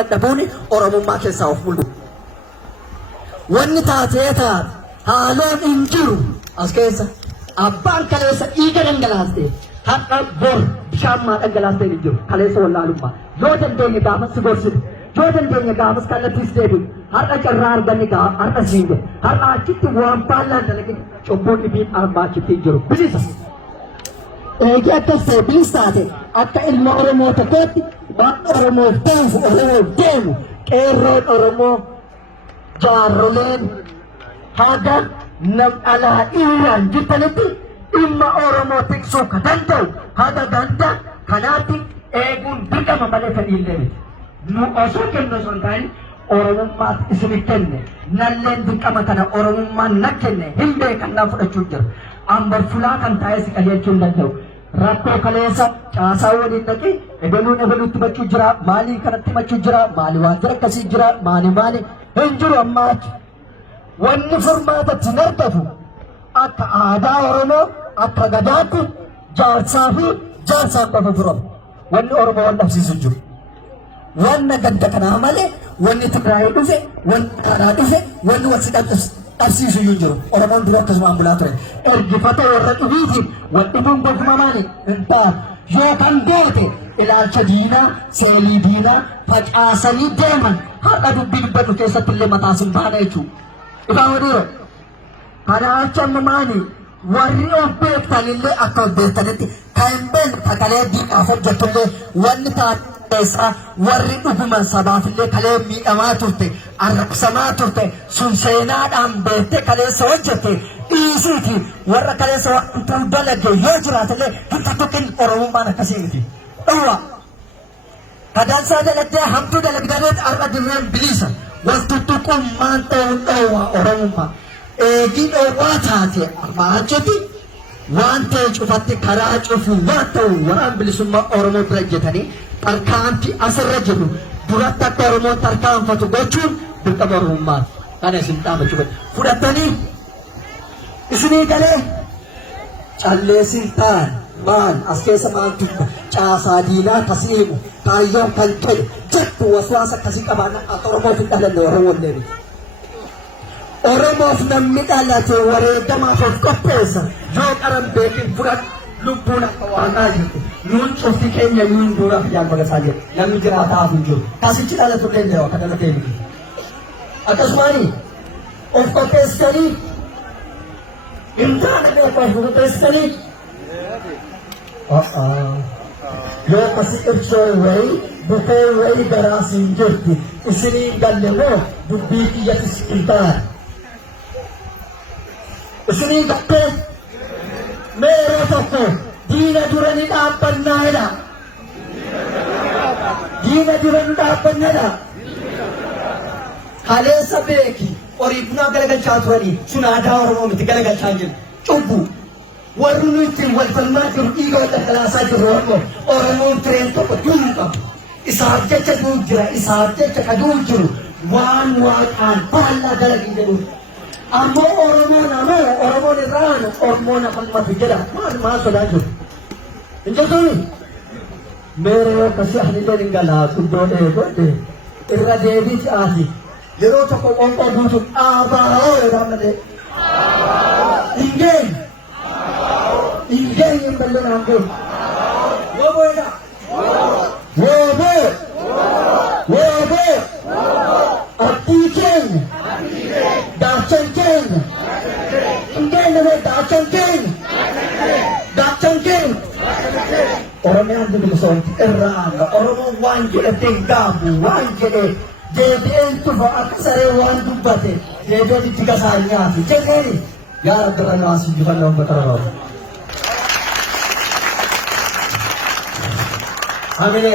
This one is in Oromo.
dadhabuuni Oromummaa keessaa of mul'u. Wanni taatee taate haaloon hin jiru as keessa abbaan kaleessa dhiiga dhangalaaste har'a bor bishaan maa dhangalaastee hin jiru kaleessa wallaalummaa yoo dandeenye gaafas si gorsite yoo dandeenye gaafas kallattiis deebiin har'a carraa arganne har'a siinge har'a achitti waan baallaan dalagin cubbuun dhibiin arbaa achitti hin jiru bilisa. Eegi akkas ta'e bilis taate akka ilma Oromoo tokkootti waan Oromoof ta'uuf Oromoof deemu qeerroon Oromoo jaarroleen haga nam alaa dhiiraan jirtanitti dhimma Oromoo tiksuu ka danda'u haga ganda kanaatti eeguun dirqama malee fedhiillee miti. Nu osoo kennu osoo hin ta'in Oromummaatti isinii kenne nalleen dirqama kana Oromummaan na kenne hin beekannaa fudhachuu jira. Ambar fulaa kan taa'ee si qajeelchuu hin danda'u. Rakkoo kaleessa caasaa waliin dhaqee ebaluun ebaluutti machuu jira maalii kanatti machuu jira maali waan jira akkasii jira maali hin jiru ammaa wanni furmaatatti hin argatu akka aadaa Oromoo akka gadaatti jaarsaa fi jaarsaan qofa furamu wanni Oromoo wal dhabsiisu jiru. Wanna ganda kanaa malee wanni Tigraayii dhufe wanni Amaaraa dhufe wanni wal si dhabsiisu hin jiru. Oromoon dura akkasumaan bulaa ture. Ergifata warra dhufiitiin wal dhibuun gonfumamaani hin ta'a. Yoo kan goote ilaalcha diinaa seelii diinaa facaasanii deeman har'a dubbii dubbatu keessatti illee mataas hin baana jechuudha. Ifaan wadiiro kana achi amma maani warri of beektan illee akka of beektanitti kan hin beekne takalee diinaaf hojjettullee wanni taasisaa warri dhuguman sabaaf illee kalee miidhamaa turte arrabsamaa turte sun seenaadhaan beektee kaleessa hojjette dhiisiiti warra kaleessa wanta dalage yoo jiraatellee hinta tokkin Oromummaan akkasii miti. Dhowwa kadansaa dalagdee hamtuu dalagdaneet arra dirreen bilisa waltuttuquun maan ta'uun dhowwa Oromummaa. Eegii dhowwaa taate armaachoti waan ta'e cufatti karaa cufu waan ta'u waraan bilisummaa Oromoo bira jetanii tarkaanfii asirra jiru duratti akka Oromoon tarkaanfatu gochuun dirqama Oromummaa. Kana isin dhaamachuu fudhattanii isinii galee calleessin ta'an maan as keessa maaltu caasaa diinaa kasiimu kaayyoon kan jedhu jettu waswaasa akkasii qabaanna akka Oromoof hin dhalanne Oromoon deebi. Oromoof namni dhalate wareegamaaf of qopheessa yoo qaran beekin fudhatu lubbuun akka waaqaa jirti. Nuun cufti keenya nuun duuraaf jaan bagasaa jedhu namni jiraataaf hin jiru. Kasichi dhalatu danda'u akka dhalatee miti. Akkasumaani of qopheessanii imtaana beeku of qopheessanii yoo kasi ibsoo wayii bukee wayii garaasiin jirti isinii galle moo dubbii kiyyattis hin taane. Isinii gattee meeroo tokko diina dura ni dhaabbannaa jedha. Diina dura ni dhaabbannaadha. Kaleessa beeki horii bunaa galagalchaa turanii sun aadaa Oromoo miti galagalchaa jiru. Cubbu warri nu ittiin wal falmaa jiru dhiiga wal dhangalaasaa jiru Oromoon tireen tokko du'uu qabu. Isaaf jecha du'u jira isaaf jecha ka du'u jiru waan waaqaan baallaa dalagii jedhuudha. Ammoo Oromoon irraan Oromoon afalmatu jedha maal sodaa jiru. Hin jirtuni meeroo akkasii anillee hin galaa guddoo dheegodhe irra deebii si'aati. Yeroo tokko qoonqoo guutuun dhaabaa'oo jedhaa malee. Ingeen hin bal'inaan goo. Wooboo jedha. Wooboo. Abdii keenya. Daachan keenya. Ingeen namee daachan keenya. Daachan keenya. Oromiyaan bilisoomti irraanga. Oromoon waan jedhatee gaabu waan jedhee deebi'een tufa akka saree waan dubbate deebi'een itti gasaa nyaatu jenneeni yaa rabbi irra naasii jifannoo ummata Oromoo. Amine.